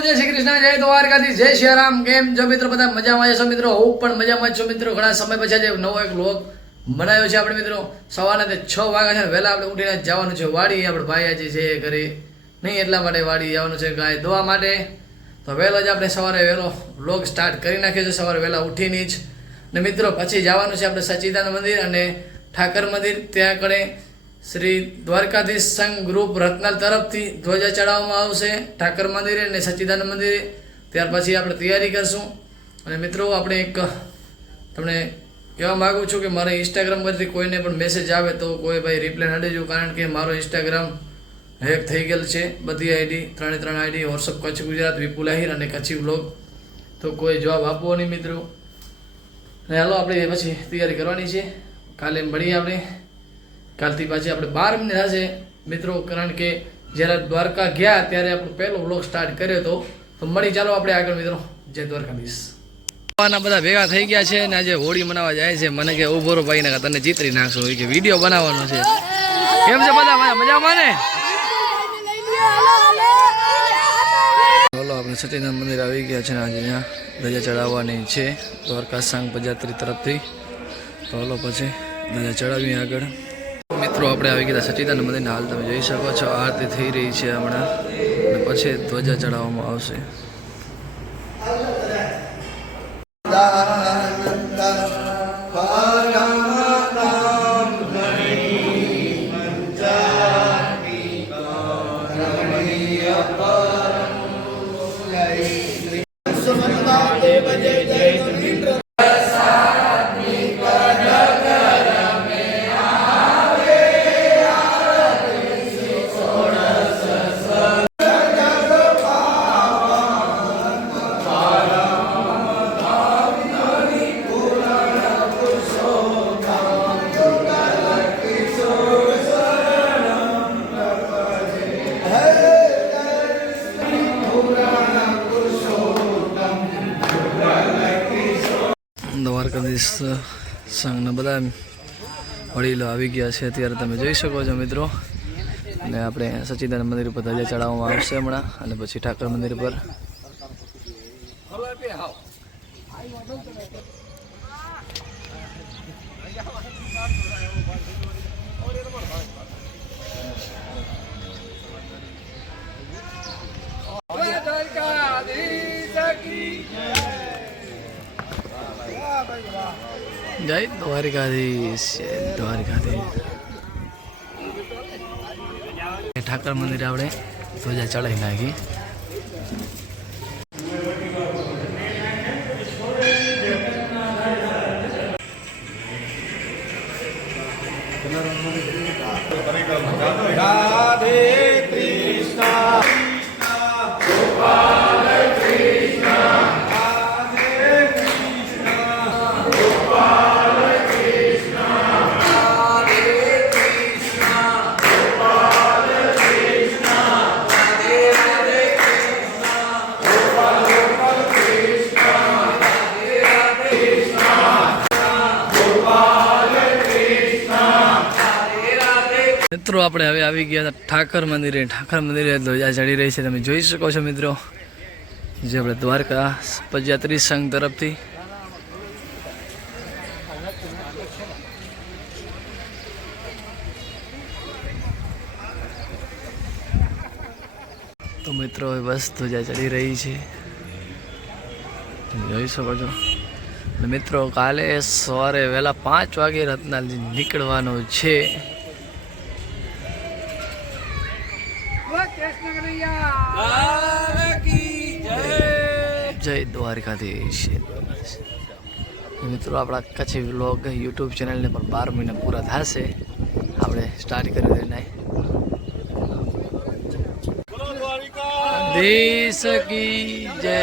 जय श्री कृष्ण जय द्वारकाधीश जय श्रीराम केम जो मित्रों બધા મજામાં છો મિત્રો હું પણ મજામાં છું મિત્રો ઘણા સમય પછી જે નવો એક વ્લોગ બનાવ્યો છે આપણે મિત્રો સવારના 6 વાગ્યા છે વહેલા આપણે ઉઠીને જવાનું છે વાડી આપણે ભાઈ આજે છે ઘરે નહીં એટલા માટે વાડી જવાનું છે ગાય દોવા માટે તો વહેલો જ આપણે સવારે વહેલો વ્લોગ સ્ટાર્ટ કરી નાખ્યો છે સવારે વહેલા ઉઠીને જ ને મિત્રો પછી જવાનું છે આપણે સચ્ચિદાનંદ મંદિર અને ઠાકર મંદિર ત્યાં કણે श्री द्वारकाधीश संघ ग्रुप रत्नाल तरफ थी ध्वजा चढ़ावવામાં આવશે ઠાકર મંદિરે અને સચ્ચિદાનંદ મંદિરે ત્યાર પછી આપણે તૈયારી કરશું અને મિત્રો આપણે એક તમને કહેવા માંગુ છું કે મારા ઇન્સ્ટાગ્રામ પરથી કોઈને પણ મેસેજ આવે તો કોઈ ભાઈ રિપ્લાય ન દેજો કારણ કે મારો ઇન્સ્ટાગ્રામ હેક થઈ ગયેલ છે બધી આઈડી ત્રણે આઈડી વોટ્સઅપ કચ્છ ગુજરાત વિપુલ આહિર અને કચ્છી વ્લોગ તો કોઈ જવાબ આપવો નહીં મિત્રો અને હાલો આપણે પછી તૈયારી કરવાની છે કાલે મળીએ આપણે કાલથી પાછી આપણે 12 મિનિટ થશે મિત્રો કારણ કે જ્યારે દ્વારકા ગયા ત્યારે આપણો પહેલો વ્લોગ સ્ટાર્ટ કર્યો હતો તો મળી ચાલો આપણે આગળ મિત્રો જય દ્વારકાધીશ ના બધા ભેગા થઈ ગયા છે અને આજે હોળી મનાવવા જાય છે મને કે ઉભો રહો ભાઈ ને તને ચિત્રી નાખશો કે વિડીયો બનાવવાનો છે કેમ છે બધા મજામાં ને ચાલો આપણે સચ્ચિદાનંદ મંદિર આવી ગયા છે ને આજે અહીંયા ધજા ચડાવવાની છે દ્વારકા સંઘ પજાત્રી તરફથી તો ચાલો પછી ધજા ચડાવીએ આગળ મિત્રો આપણે આવી ગયા સચ્ચિદાનંદ મંદિરના હાલ તમે જોઈ શકો છો આરતી થઈ રહી છે હમણાં અને પછી ધ્વજા ચડાવવામાં આવશે દ્વારકાધીશ સંઘના બધા વડીલો આવી ગયા છે અત્યારે તમે જોઈ શકો છો મિત્રો અને આપણે સચ્ચિદાનંદ મંદિર પર ધજા ચડાવવામાં આવશે હમણાં અને પછી ઠાકર મંદિર પર जय द्वारकाधीश ઠાકર મંદિર આપણે ધ્વજા ચડાવી નાખી રાધે કૃષ્ણ મિત્રો આપણે હવે આવી ગયા ઠાકર મંદિરે ધ્વજા ચડી રહી છે તમે જોઈ શકો છો મિત્રો જે આપણે દ્વારકા પદયાત્રી સંઘ તરફથી તો મિત્રો હવે બસ ધ્વજા ચડી રહી છે તમે જોઈ શકો છો મિત્રો કાલે સવારે વહેલા 5 વાગે રત્નાલજી નીકળવાનું છે જય દ્વારકાધીશ મિત્રો આપણા કચ્છી વ્લોગ યુટ્યુબ ચેનલને પણ 12 મહિના પૂરા થશે આપણે સ્ટાર્ટ કરી દેના દેશ કી જય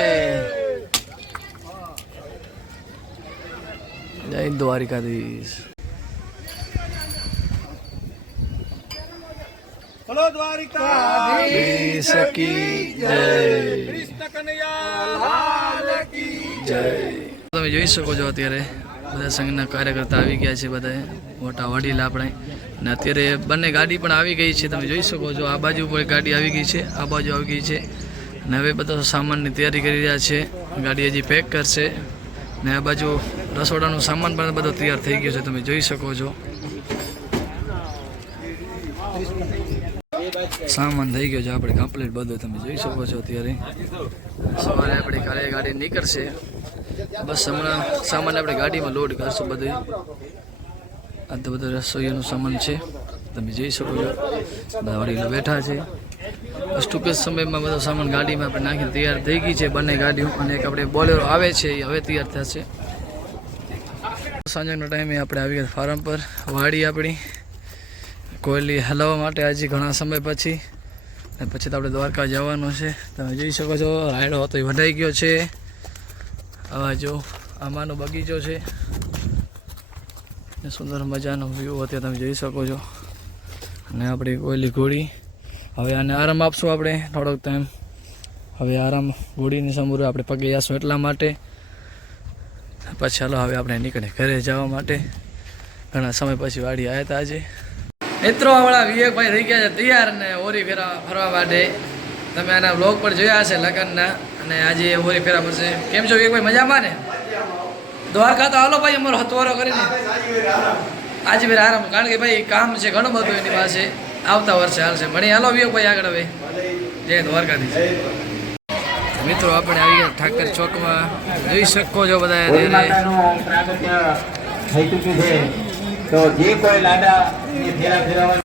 જય દ્વારકાધીશ બોલો દ્વારકાધીશ કી જય કૃષ્ણ કનૈયા લાલ કી જય તમે જોઈ શકો છો અત્યારે બધા સંઘના કાર્યકર્તા આવી ગયા છે બધા મોટા વડીલ આપણે અને અત્યારે બંને ગાડી પણ આવી ગઈ છે તમે જોઈ શકો છો આ બાજુ પર ગાડી આવી ગઈ છે આ બાજુ આવી ગઈ છે અને હવે બધો સામાનની તૈયારી કરી રહ્યા છે. ગાડી હજી પેક કરશે. ને આ બાજુ રસોડાનો સામાન પણ બધો તૈયાર થઈ ગયો છે, તમે જોઈ શકો છો. સામાન થઈ ગયો છે આપણે કમ્પ્લીટ બધું, તમે જોઈ શકો છો. અત્યારે સવારે આપણે કાલે ગાડી નીકળશે. બસ હમણાં સામાન આપણે ગાડીમાં લોડ કરશું બધું. આ તો બધું રસોઈયાનું સામાન છે, તમે જોઈ શકો છો. બધા વડીલો બેઠા છે. બસ ટૂંક જ સમયમાં બધો સામાન ગાડીમાં આપણે નાખીને તૈયાર થઈ ગઈ છે બંને ગાડીઓ. અને એક આપણે બોલેરો આવે છે એ હવે તૈયાર થશે. સાંજનો ટાઈમે આપણે આવી ગયા ફાર્મ પર. વાડી આપણી કોયલી હલાવવા માટે આજે ઘણા સમય પછી. અને પછી તો આપણે દ્વારકા જવાનું છે, તમે જોઈ શકો છો. રાયડો હતો એ વઢાઈ ગયો છે. આવા જો આમાંનો બગીચો છે, સુંદર મજાનો વ્યૂ અત્યારે તમે જોઈ શકો છો. અને આપણી કોયલી ઘોડી, હવે આને આરામ આપશું આપણે થોડોક ટાઈમ. હવે આરામ ઘોડીની સમૂરે આપણે પગે જઈશું એટલા માટે. પછી ચાલો હવે આપણે નીકળે ઘરે જવા માટે. ઘણા સમય પછી વાડી આવ્યા હતા આજે. મિત્રો આપણા વિવેકભાઈ થઈ ગયા છે તૈયાર ને ઓરી ફેરા ફરવા માટે. તમે આના બ્લોગ પર જોયા હશે લગ્નના. અને આજે ઓરી ફેરા પડશે. કેમ છો વિવેકભાઈ, મજામાં ને? દ્વારકા તો હાલો ભાઈ, અમારો હતવારો કરીને આજે ફેર આરામ, કારણ કે ભાઈ કામ છે ઘણું બધું એની પાસે. આવતા વર્ષે હાલશે. મળી હાલો વિવેકભાઈ આગળ. હવે જય દ્વારકાધીશ. મિત્રો આપણે આવી ગયા ઠાકર ચોકમાં, જોઈ શકો છો બધા. તો જે કોઈ લાડા ફેરા ફેરવા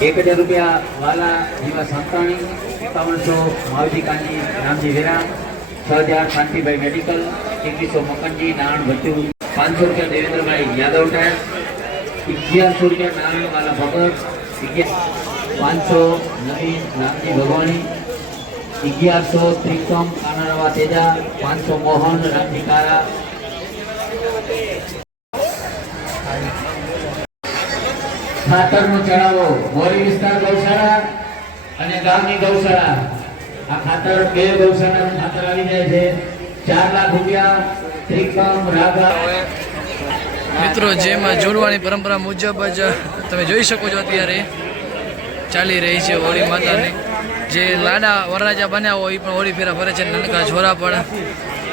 1000 રૂપિયા વાલા જીવા સંતાણી, 5100 માવજી કાંજી રામજી વેરા, 6000 શાંતિભાઈ મેડિકલ, 2100 મકનજી નારાયણ ભટ્ટુ, 500 રૂપિયા દેવેન્દ્રભાઈ યાદવ ટાયર, 1100 રૂપિયા નારાયણ વાલા ભગત, 500 નવીન રામજી ભગવાણી, 1100 ત્રિકમ કાનારવા તેજા, 500 મોહન રામજી કારા. ખાતરનો ચડાવો મોરી વિસ્તાર ગૌશાળા અને ગામની ગૌશાળા. આ ખાતર બે ગૌશાળાનું ખાતર આવી જાય છે. 4 લાખ રૂપિયા ત્રિકમ રાગા. મિત્રો જેમાં જોડવાની પરંપરા મુજબ જ તમે જોઈ શકો છો અત્યારે ચાલી રહી છે હોળી માતાની. જે લાડા વરરાજા બન્યા હોય એ પણ હોળી ફેરા ફરે છે. નાનકા છોરા પણ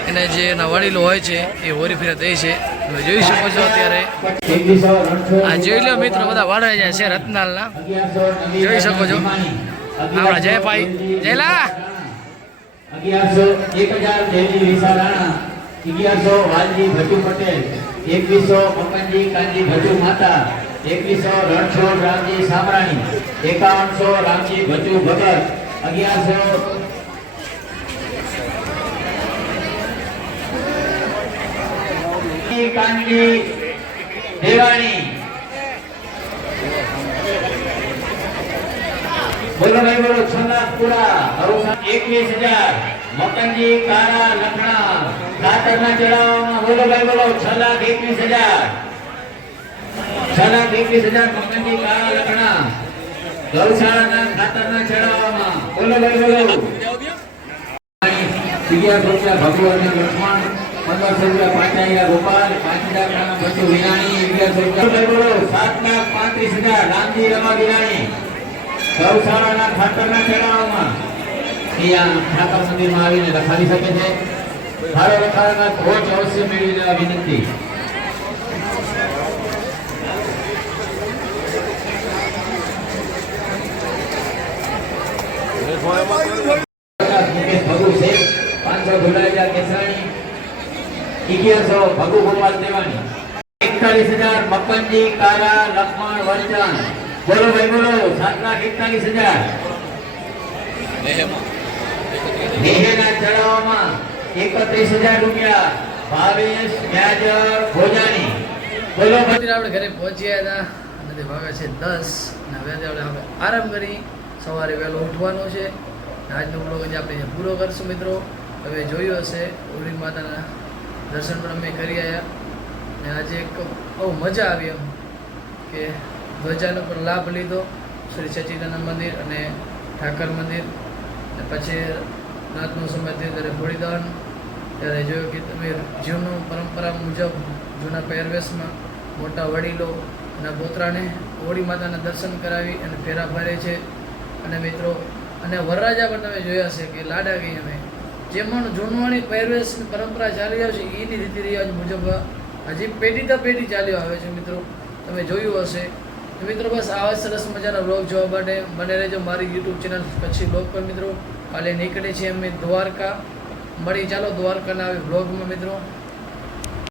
એને જે એના વડીલો હોય છે એ હોળી ફેરા દે છે, તમે જોઈ શકો છો અત્યારે. આ જોઈ લો મિત્રો, બધા વરરાજા છે રત્નાલના, જોઈ શકો છો. આપણા જયભાઈ જયલા 1100 1000 દેવજી વિસા રાણા, 1100 વાલજી ભટ્ટુ પટેલ, 2100 મકનજી કાંજી ભટ્ટુ માતા, 2100 રણછોડ રામજી સામરાણી, 5100 રામજી ભટ્ટુ ભગત, 1100 કાંજી દેવાણી. બોલો ભાઈ બોલો. 6 લાખ પૂરા. 21000 મકનજી કારા લખણા ખાતરના ચડાવવામાં. બોલો ભાઈ બોલો. 6,21,000 6,21,000 મકનજી કારા લખણા ગૌશાળાના ખાતરના ચડાવવામાં. બોલો ભાઈ બોલો. 1100 રૂપિયા ભગવાન લક્ષ્મણ, 1500 રૂપિયા પાંચાઈયા ગોપાલ, 5000 નાના ભટ્ટુ વિરાણી, 1100 રૂપિયા. બોલો 7,35,000 રામજી રમા વિરાણી ગૌશાળાના ખાતરના ચડાવવામાં. અહીંયા ઠાકર મંદિરમાં આવીને લખાવી શકે છે. સારો લખાણના કોચ અવશ્ય મેળવી લેવા વિનંતી. ભગુ શેખ 500 ધોલાજા કેસરાણી, 1100 ભગુ ગોપાલ દેવાણી, 41,000 મકનજી કારા લક્ષ્મણ વરચન. બોલો ભાઈ બોલો. 7,41,000 દેહેના ચડાવવામાં. 31,000 રૂપિયા ભાવેશ વ્યાજ ભોજાની. બોલો આપણે ઘરે પહોંચ્યા હતા અને વાગ્યા છે 10 અને હવે આપણે આરામ કરી સવારે વહેલો ઉઠવાનું છે. આજનો બ્લોગ જ આપણે પૂરો કરશું મિત્રો. હવે જોયું હશે હોળી માતાના દર્શન પણ અમે કરી આવ્યા. અને આજે એક બહુ મજા આવી એમ કે ધ્વજાનો પણ લાભ લીધો. શ્રી સચ્ચિદાનંદ મંદિર અને ઠાકર મંદિર. અને પછી રાતનો સમય થયો ત્યારે હોળીદાન, ત્યારે જોયું કે તમે જૂનું પરંપરા મુજબ જૂના પહેરવેશમાં મોટા વડીલો અને પોતરાને હોળી માતાના દર્શન કરાવી અને ફેરા ફરે છે. અને મિત્રો અને વરરાજા પણ તમે જોયા હશે કે લાડા કહીએ અમે જેમાં જૂનવાણી પહેરવેશ પરંપરા ચાલી આવે છે એની રીતિ રિવાજ મુજબ હજી પેઢી દર પેઢી ચાલ્યો આવે છે મિત્રો, તમે જોયું હશે. તો મિત્રો બસ આવા સરસ મજાના બ્લોગ જોવા માટે બને રહેજો મારી યુટ્યુબ ચેનલ કચ્છી બ્લોગ પર મિત્રો. કાલે નીકળે છે અમે દ્વારકા, મળી ચાલો દ્વારકાના બ્લોગમાં મિત્રો.